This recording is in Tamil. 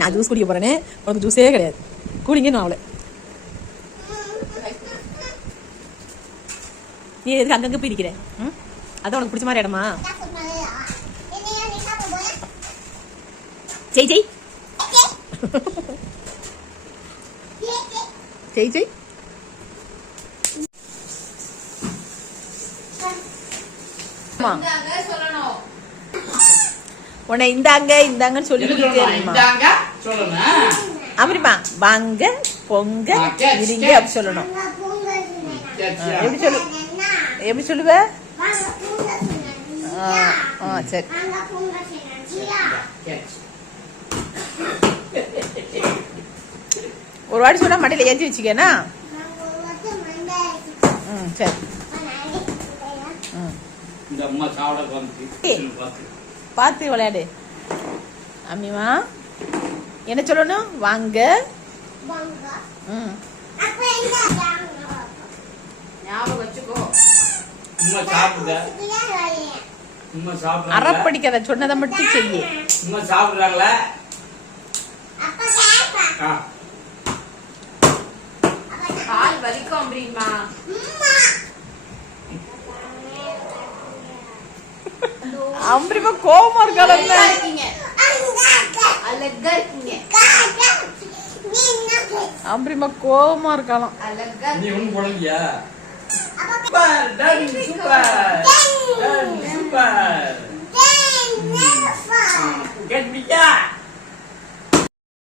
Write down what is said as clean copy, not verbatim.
நான் ஜூஸ் குடிக்க போறேனே, உனக்கு ஜூஸே கிடையாது. கூலிங்க நான் அவளை நீ எதுக்கு அங்கங்க போயிருக்கிற? அதான் உனக்கு பிடிச்ச மாதிரி இடமா? ஜெய் ஜெய் ஜெய் ஜெய். உன்னை இந்தாங்க இந்தாங்கன்னு சொல்லி அப்படிமா வாங்க பொங்க இருங்க அப்படி சொல்லணும். எப்படி சொல்லு எப்படி சொல்லுவ? சரி ஒரு வாட்டி சொன்னா மண்டையில ஏற்றி வச்சுக்கேனா? சரி பார்த்து விளையாடு. அம்மிமா என்ன சொல்லணும்? வாங்க. அறப்படிக்காத, சொன்னதை மட்டும் செய்ய. கால் வலிக்கும் அப்படிமா? அம்பரிமா கோவமா இருக்கால. அம்பரிமா கோவமா இருக்கலாம். நீ ஒண்ணும் போடலையா? Super ton super ton super. Get me